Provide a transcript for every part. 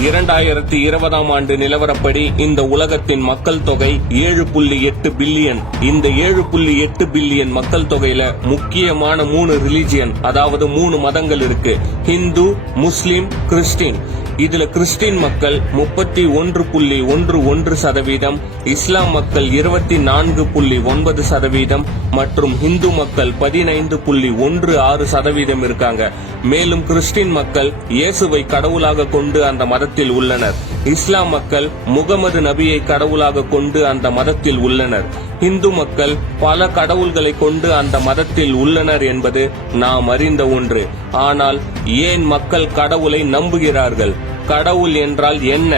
2020 ஆண்டு நிலவரப்படி இந்த உலகத்தின் மக்கள் தொகை 7.8 பில்லியன். இந்த 7.8 பில்லியன் மக்கள் தொகையில முக்கியமான 3 ரிலிஜியன், அதாவது 3 மதங்கள் இருக்கு. ஹிந்து, முஸ்லிம், கிறிஸ்டின். இதுல கிறிஸ்டின் மக்கள் 31.11%, இஸ்லாம் மக்கள் 24.9% மற்றும் இந்து மக்கள் 15.16% இருக்காங்க. மேலும் கிறிஸ்டின் மக்கள் இயேசுவை கடவுளாக கொண்டு அந்த மதத்தில் உள்ளனர். இஸ்லாம் மக்கள் முகமது நபியை கடவுளாக கொண்டு அந்த மதத்தில் உள்ளனர். இந்து மக்கள் பல கடவுள்களை கொண்டு அந்த மதத்தில் உள்ளனர் என்பது நாம் அறிந்த ஒன்று. ஆனால் ஏன் மக்கள் கடவுளை நம்புகிறார்கள்? கடவுள் என்றால் என்ன?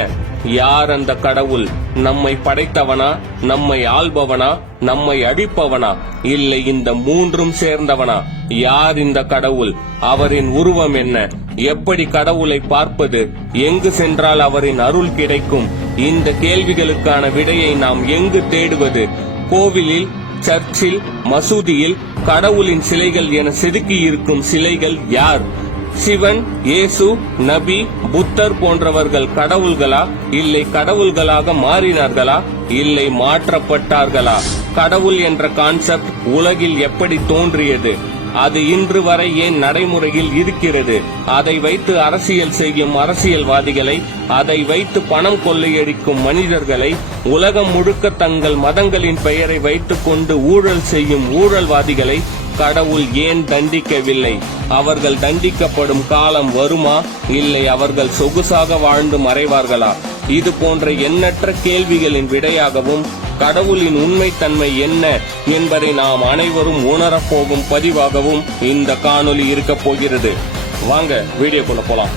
யார் அந்த கடவுள்? நம்மை படைத்தவனா, நம்மை ஆள்பவனா, நம்மை அழிப்பவனா, இல்லை இந்த மூன்றும் சேர்ந்தவனா? யார் இந்த கடவுள்? அவரின் உருவம் என்ன? எப்படி கடவுளை பார்ப்பது? எங்கு சென்றால் அவரின் அருள் கிடைக்கும்? இந்த கேள்விகளுக்கான விடையை நாம் எங்கு தேடுவது? கோவிலில், சர்ச்சில், மசூதியில் கடவுளின் சிலைகள் என செதுக்கி இருக்கும் சிலைகள் யார்? சிவன், இயேசு, நபி, புத்தர் போன்றவர்கள் கடவுள்களா? இல்லை கடவுள்களாக மாறினார்களா? இல்லை மாற்றப்பட்டார்களா? கடவுள் என்ற கான்செப்ட் உலகில் எப்படி தோன்றியது? அது இன்று வரை ஏன் நடைமுறையில் இருக்கிறது? அதை வைத்து அரசியல் செய்யும் அரசியல்வாதிகளை, அதை வைத்து பணம் கொள்ளையடிக்கும் மனிதர்களை, உலகம் முழுக்க தங்கள் மதங்களின் பெயரை வைத்துக் கொண்டு ஊழல் செய்யும் ஊழல்வாதிகளை கடவுள் ஏன் தண்டிக்கவில்லை? அவர்கள் தண்டிக்கப்படும் காலம் வருமா? இல்லை அவர்கள் சொகுசாக வாழ்ந்து மறைவார்களா? இது போன்ற எண்ணற்ற கேள்விகளின் விடையாகவும் கடவுளின் உண்மைத்தன்மை என்ன என்பதை நாம் அனைவரும் உணரப்போகும் பதிவாகவும் இந்த காணொளி இருக்க போகிறது. வாங்க வீடியோக்குள்ள போலாம்.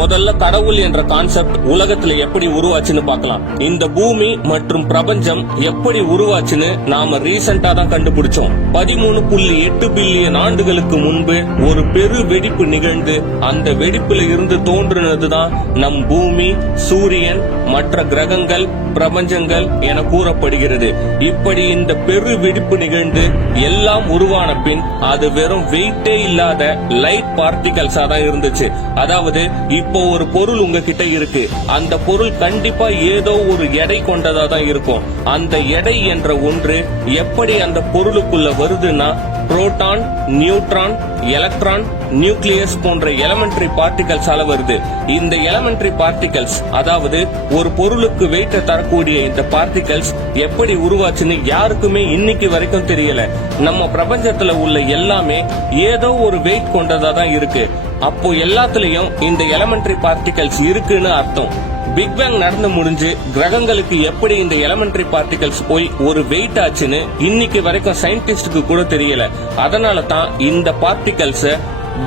முதல்ல கடவுள் என்ற கான்செப்ட் உலகத்துல எப்படி உருவாச்சுன்னு பார்க்கலாம். இந்த பூமி மற்றும் பிரபஞ்சம் எப்படி உருவாச்சுன்னு நாம ரீசெண்டா தான் கண்டுபிடிச்சோம். 13.8 பில்லியன் ஆண்டுகளுக்கு முன்பு ஒரு பெரு வெடிப்பு நிகழ்ந்து அந்த வெடிப்புல இருந்து தோன்றினதுதான் நம் பூமி, சூரியன், மற்ற கிரகங்கள், பிரபஞ்சங்கள் என கூறப்படுகிறது. இப்படி இந்த பெரு வெடிப்பு நிகழ்ந்து எல்லாம் உருவான பின் அது வெறும் வெயிட்டே இல்லாத லைட் பார்ட்டிகல்ஸா தான் இருந்துச்சு. அதாவது இப்போ ஒரு பொருள் உங்ககிட்ட இருக்கு, அந்த பொருள் கண்டிப்பா ஏதோ ஒரு எடை கொண்டதா தான் இருக்கும். அந்த எடை என்ற ஒன்று எப்படி அந்த பொருளுக்குள்ள வருதுன்னா புரோட்டான், நியூட்ரான், எலக்ட்ரான், நியூக்ளியஸ் போன்ற எலமெண்டரி பார்ட்டிகல்ஸால வருது. இந்த எலமெண்டரி பார்ட்டிகல்ஸ், அதாவது ஒரு பொருளுக்கு வெயிட்ட தரக்கூடிய இந்த பார்ட்டிகல்ஸ் எப்படி உருவாச்சுன்னு யாருக்குமே இன்னைக்கு வரைக்கும் தெரியல. நம்ம பிரபஞ்சத்துல உள்ள எல்லாமே ஏதோ ஒரு வெயிட் கொண்டதா தான் இருக்கு. அப்போ எல்லாத்துலயும் இந்த எலமெண்டரி பார்ட்டிகல்ஸ் இருக்குன்னு அர்த்தம். பிக் பேங் நடந்து முடிஞ்சு கிரகங்களுக்கு எப்படி இந்த எலமெண்டரி பார்ட்டிகல்ஸ் போய் ஒரு வெயிட் ஆச்சுன்னு இன்னைக்கு வரைக்கும் சயின்டிஸ்டுக்கு கூட தெரியல. அதனால தான் இந்த பார்ட்டிகல்ஸ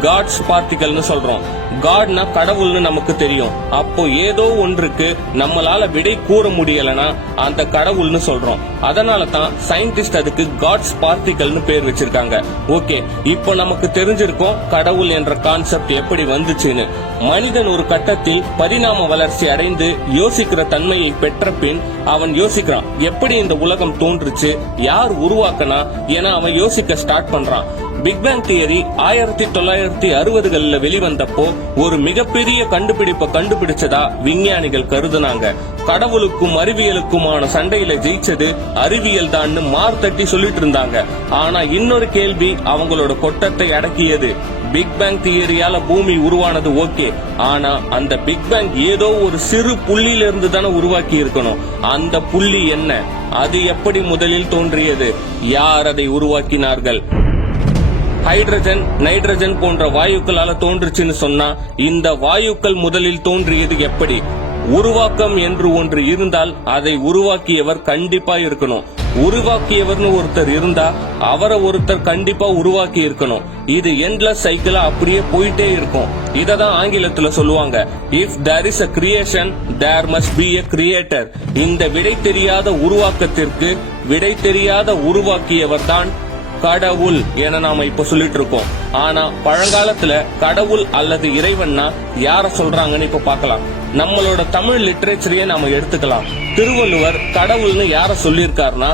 காட்ஸ் பார்ட்டிகல்னு சொல்றோம். காட்னா கடவுள்னு நமக்கு தெரியும். அப்போ ஏதோ ஒன்றுக்கு நம்மளால விடை கூற முடியலனா அந்த கடவுள்னு சொல்றோம். அதனால தான் சயின்டிஸ்ட் அதுக்கு காட்ஸ் பார்ட்டிகல்னு பேர் வச்சிருக்காங்க. ஓகே, இப்போ நமக்கு தெரிஞ்சிருக்கும் கடவுள் என்ற கான்செப்ட் எப்படி வந்துச்சுன்னு. மனிதன் ஒரு கட்டத்தில் பரிணாம வளர்ச்சி அடைந்து யோசிக்கிற தன்மையை பெற்ற பின் அவன் யோசிக்கிறான், எப்படி இந்த உலகம் தோன்றுச்சு, யார் உருவாக்கனா என அவன் யோசிக்க ஸ்டார்ட் பண்றான். பிக் பேங் தியரி 1960களில் வெளிவந்தப்போ ஒரு மிகப்பெரிய கண்டுபிடிப்பை கண்டுபிடிச்சதா விஞ்ஞானிகள் கருதுனாங்க. கடவுளுக்கும் அறிவியலுக்குமான சண்டையில ஜெயிச்சது அறிவியல் தான் மார்த்தட்டி சொல்லிட்டு இருந்தாங்க. ஆனா இன்னொரு கேள்வி அவங்களோட கொட்டத்தை அடக்கியது. பிக் பேங் தியரியால பூமி உருவானது ஓகே, ஆனா அந்த பிக் பேங் ஏதோ ஒரு சிறு புள்ளியில இருந்து தானே உருவாக்கி இருக்கணும். அந்த புள்ளி என்ன? அது எப்படி முதலில் தோன்றியது? யார் அதை உருவாக்கினார்கள்? ஹைட்ரஜன், நைட்ரஜன் போன்ற வாயுக்களால தோன்றுச்சுன்னு சொன்னா இந்த வாயுக்கள் முதலில் தோன்றியது எப்படி? உருவாக்கம் என்று ஒன்று இருந்தால் அதை உருவாக்கியவர் கண்டிப்பா இருக்கணும். உருவாக்கியவர்னு ஒருத்தர் இருந்தா அவரை ஒருத்தர் கண்டிப்பா உருவாக்கி இருக்கணும். இது எண்ட்லெஸ் சைக்கிளா அப்படியே போயிட்டே இருக்கும். இததான் ஆங்கிலத்துல சொல்லுவாங்க, if there is a creation there must be a creator. இந்த விடை தெரியாத உருவாக்கத்திற்கு விடை தெரியாத உருவாக்கியவர் தான் கடவுள் என நாம இப்ப சொல்லிட்டு இருக்கோம். ஆனா பழங்காலத்துல கடவுள் அல்லது இறைவன்னா யார சொல்றாங்கன்னு இப்ப பார்க்கலாம். நம்மளோட தமிழ் லிட்டரேச்சரையே நாம எடுத்துக்கலாம். திருவள்ளுவர் கடவுள்னு யார சொல்லியிருக்காருன்னா,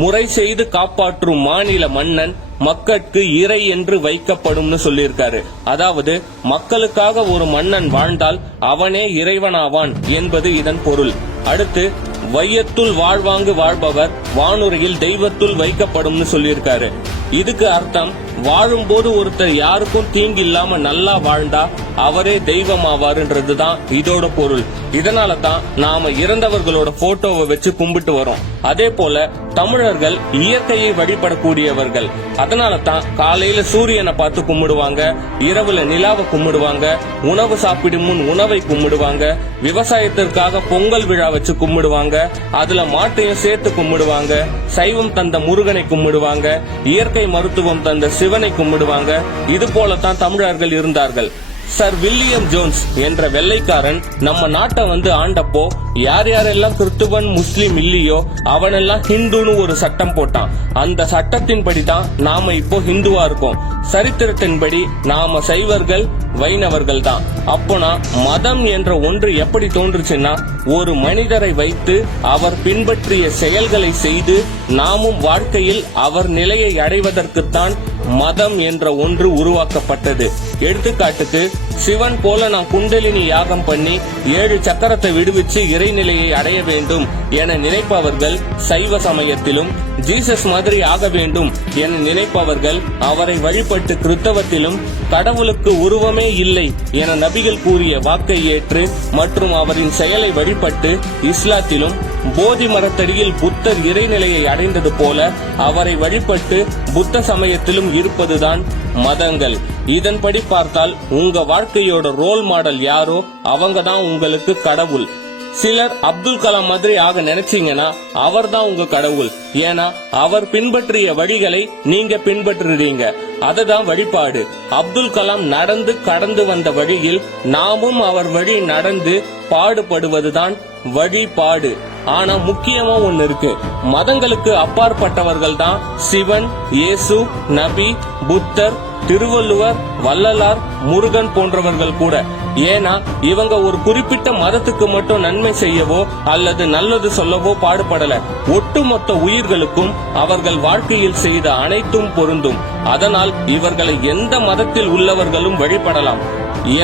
முறை செய்து காப்பாற்றும் மாநில மன்னன் மக்களுக்கு இறை என்று வைக்கப்படும்னு சொல்லியிருக்காரு. அதாவது மக்களுக்காக ஒரு மன்னன் வாழ்ந்தால் அவனே இறைவனாவான் என்பது இதன் பொருள். அடுத்து வையத்துள் வாழ்வாங்கு வாழ்பவர் வானுரையில் தெய்வத்துள் வைக்கப்படும்னு சொல்லியிருக்காரு. இதுக்கு அர்த்தம், வாழும்போது ஒருத்தர் யாருக்கும் தீங்கு இல்லாம நல்லா வாழ்ந்தா அவரே தெய்வம் ஆவாருன்றதுதான் இதோட பொருள். இதனால தான் நாம இறந்தவர்களோட போட்டோவை வச்சு கும்பிட்டு வரோம். அதே போல தமிழர்கள் இயற்கையை வழிபடக்கூடியவர்கள். அதனால தான் காலையில சூரியனை பார்த்து கும்பிடுவாங்க, இரவுல நிலாவை கும்பிடுவாங்க, உணவு சாப்பிடும் முன் உணவை கும்பிடுவாங்க, விவசாயத்திற்காக பொங்கல் விழா வச்சு கும்பிடுவாங்க, அதுல மாட்டையும் சேர்த்து கும்பிடுவாங்க, சைவம் தந்த முருகனை கும்பிடுவாங்க, இயற்கை மருத்துவம் தந்த சிவனை கும்பிடுவாங்க. இது போலத்தான் தமிழர்கள் இருந்தார்கள். சர் வில்லியம் ஜோன்ஸ் என்ற வெள்ளைக்காரன் நம்ம நாட்டை வந்து ஆண்டப்போ யார் யாரெல்லாம் கிறிஸ்துவன் முஸ்லிம் இல்லையோ அவனெல்லாம் ஹிந்துன்னு ஒரு சட்டம் போட்டான். அந்த சட்டத்தின்படி தான் நாம இப்போ ஹிந்துவா இருக்கோம். சரித்திரத்தின்படி நாம சைவர்கள் வைணவர்கள் தான். அப்போனா மதம் என்ற ஒன்று எப்படி தோன்றுச்சுன்னா, ஒரு மனிதரை வைத்து அவர் பின்பற்றிய செயல்களை செய்து நாமும் வாழ்க்கையில் அவர் நிலையை அடைவதற்குத்தான் மதம் என்ற ஒன்று உருவாக்கப்பட்டது. எடுத்துக்காட்டுக்கு, சிவன் போல நான் குண்டலினி யாகம் பண்ணி 7 சக்கரத்தை விடுவிச்சு இறைநிலையை அடைய வேண்டும் என நினைப்பவர்கள் சைவ சமயத்திலும், ஜீசஸ் மாதிரி ஆக வேண்டும் என நினைப்பவர்கள் அவரை வழிபட்டு கிறிஸ்தவத்திலும், கடவுளுக்கு உருவமே இல்லை என நபிகள் கூறிய வாக்கை ஏற்று மற்றும் அவரின் செயலை வழிபட்டு இஸ்லாத்திலும், போதி மரத்தடியில் புத்தர் இறைநிலையை அடைந்தது போல அவரை வழிபட்டு புத்த சமயத்திலும் இருப்பதுதான் மதங்கள். இதன்படி பார்த்தால் உங்க வாழ்க்கையோட ரோல் மாடல் யாரோ அவங்க தான் உங்களுக்கு கடவுள். சிலர் அப்துல் கலாம் மாதிரி ஆக நினைச்சீங்கன்னா அவர் தான் உங்க கடவுள். ஏன்னா அவர் பின்பற்றிய வழிகளை நீங்க பின்பற்றுறீங்க. அதுதான் வழிபாடு. அப்துல் கலாம் நடந்து கடந்து வந்த வழியில் நாமும் அவர் வழி நடந்து பாடுபடுவதுதான் வழிபாடு. ஆனா முக்கியமா ஒண்ணு இருக்கு, மதங்களுக்கு அப்பாற்பட்டவர்கள் தான் சிவன், இயேசு, நபி, புத்தர், திருவள்ளுவர், வள்ளலார், முருகன் போன்றவர்கள் கூட. ஏன்னா இவங்க ஒரு குறிப்பிட்ட மதத்துக்கு மட்டும் நன்மை செய்யவோ அல்லது நல்லது சொல்லவோ பாடுபடல. ஒட்டுமொத்த உயிர்களுக்கும் அவர்கள் வாழ்க்கையில் செய்த அனைத்தும் பொருந்தும். அதனால் இவர்களை எந்த மதத்தில் உள்ளவர்களும் வழிபடலாம்.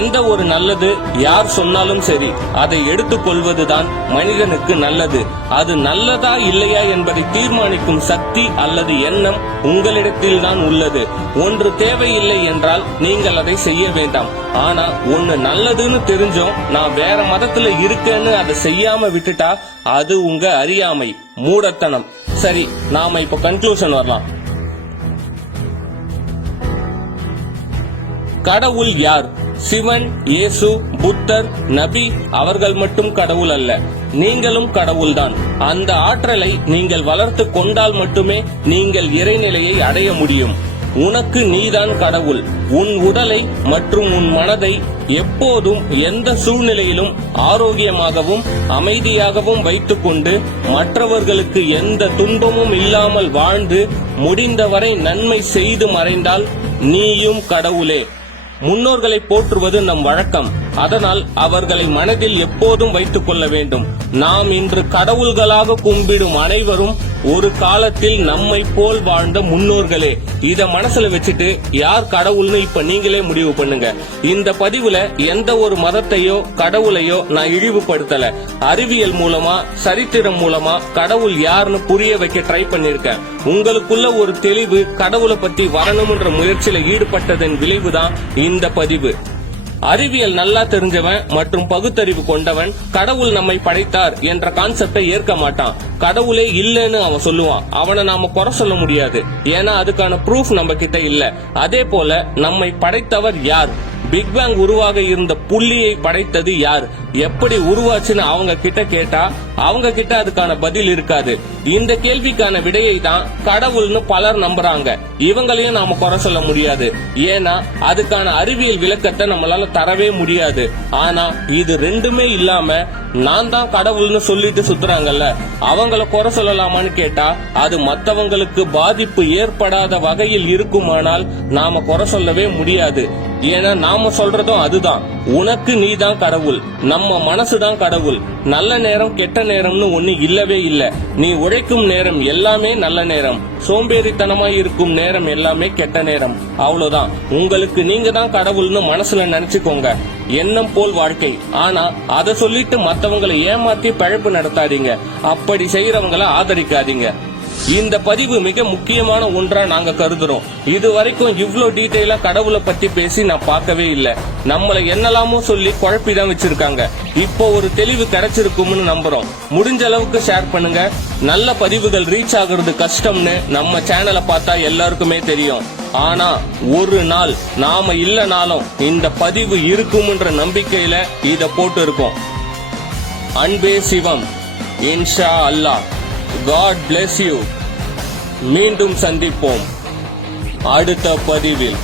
எந்த ஒரு நல்லது யார் சொன்னாலும் சரி, அதை எடுத்துக் கொள்வதுதான் மனிதனுக்கு நல்லது. அது நல்லதா இல்லையா என்பதை தீர்மானிக்கும் சக்தி அல்லது எண்ணம் உங்களிடத்தில் தான் உள்ளது. ஒன்று தேவையில்லை என்றால் நீங்கள் அதை செய்ய வேண்டாம். ஆனா ஒன்னு நல்லதுன்னு தெரிஞ்சும் நான் வேற மதத்துல இருக்கேன்னு அதை செய்யாம விட்டுட்டா அது உங்க அறியாமை, மூடத்தனம். சரி, நாம இப்ப கன்க்ளூஷன் வரலாம். கடவுள் யார்? சிவன், இயேசு, புத்தர், நபி அவர்கள் மட்டும் கடவுள் அல்ல, நீங்களும் கடவுள்தான். அந்த ஆற்றலை நீங்கள் வளர்த்து கொண்டால் மட்டுமே நீங்கள் இறைநிலையை அடைய முடியும். உனக்கு நீதான் கடவுள். உன் உடலை மற்றும் உன் மனதை எப்போதும் எந்த சூழ்நிலையிலும் ஆரோக்கியமாகவும் அமைதியாகவும் வைத்துக்கொண்டு மற்றவர்களுக்கு எந்த துன்பமும் இல்லாமல் வாழ்ந்து முடிந்தவரை நன்மை செய்து மறைந்தால் நீயும் கடவுளே. முன்னோர்களை போற்றுவது நம் வழக்கம். அதனால் அவர்களை மனதில் எப்போதும் வைத்துக் கொள்ள வேண்டும். நாம் இன்று கடவுள்களாக கும்பிடும் அனைவரும் ஒரு காலத்தில் நம்மை போல் வாழ்ந்த முன்னோர்களே. இத மனசுல வச்சுட்டு யார் கடவுள்னு இப்ப நீங்களே முடிவு பண்ணுங்க. இந்த பதிவுல எந்த ஒரு மதத்தையோ கடவுளையோ நான் இழிவுபடுத்தல. அறிவியல் மூலமா, சரித்திரம் மூலமா கடவுள் யாருன்னு புரிய வைக்க ட்ரை பண்ணிருக்கேன். உங்களுக்குள்ள ஒரு தெளிவு கடவுளை பத்தி வரணும்ன்ற முயற்சியில ஈடுபட்டதன் விளைவுதான் இந்த பதிவு. அறிவியல் நல்லா தெரிஞ்சவன் மற்றும் பகுத்தறிவு கொண்டவன் கடவுள் நம்மை படைத்தார் என்ற கான்செப்டை ஏற்க மாட்டான். கடவுளே இல்லன்னு அவன் சொல்லுவான். அவனை நாம குறை சொல்ல முடியாது. ஏன்னா அதுக்கான ப்ரூஃப் நம்ம கிட்ட இல்ல. அதே போல நம்மை படைத்தவர் யார்? பிக் பேங் உருவாக இருந்த புள்ளியை படைத்தது யார், எப்படி உருவாச்சுன்னு அவங்க கிட்ட கேட்டா அவங்க கிட்ட அதுக்கான பதில் இருக்காது. இந்த கேள்விக்கான விடையை தான் கடவுள்னு பலர் நம்புறாங்க. இவங்களையும் நாம குறை சொல்ல முடியாது. ஏன்னா அதுக்கான அறிவியல் விளக்கத்தை நம்மளால தரவே முடியாது. ஆனா இது ரெண்டுமே இல்லாம நான் தான் கடவுள்னு சொல்லிட்டு சுத்துறாங்கல்ல, அவங்கள குறை சொல்லலாமான்னு கேட்டா அது மத்தவங்களுக்கு பாதிப்பு ஏற்படாத வகையில் இருக்குமானால் நாம குறை சொல்லவே முடியாது. ஏன்னா நாம சொல்றதும் அதுதான், உனக்கு நீ தான் கடவுள், நம்ம மனசுதான் கடவுள். நல்ல நேரம் கெட்ட நேரம்னு ஒண்ணு இல்லவே இல்ல. நீ உழைக்கும் நேரம் எல்லாமே நல்ல நேரம், சோம்பேறித்தனமாய் இருக்கும் நேரம் எல்லாமே கெட்ட நேரம். அவ்வளவுதான். உங்களுக்கு நீங்க தான் கடவுள்னு மனசுல நினைச்சுக்கோங்க. எண்ணம் போல் வாழ்க்கை. ஆனா அதை சொல்லிட்டு மத்தவங்களை ஏமாத்தி பழப்பு நடத்தாதீங்க. அப்படி செய்யறவங்களை ஆதரிக்காதீங்க. இந்த பதிவு மிக முக்கியமான ஒன்றா நாங்க கருதுறோம். இது வரைக்கும் இவ்ளோ டீடைலா கடவுளை பத்தி பேசி நான் பார்க்கவே இல்ல. நம்மள என்னெல்லாமோ சொல்லி குழப்பிதான் வச்சிருக்காங்க. இப்போ ஒரு தெளிவு கிடைச்சிருக்கும்னு நம்புறோம். முடிஞ்ச அளவுக்கு ஷேர் பண்ணுங்க. நல்ல பதிவுகள் ரீச் ஆகுறது கஷ்டம்னு நம்ம சேனலை பார்த்தா எல்லாருக்குமே தெரியும். ஆனா ஒரு நாள் நாம இல்லனாலும் இந்த பதிவு இருக்கும்ன்ற நம்பிக்கையில இத போட்டு இருக்கோம். அன்பே சிவம். இன்ஷா அல்லாஹ். God bless you. மீண்டும் சந்திப்போம் அடுத்த பதிவில்.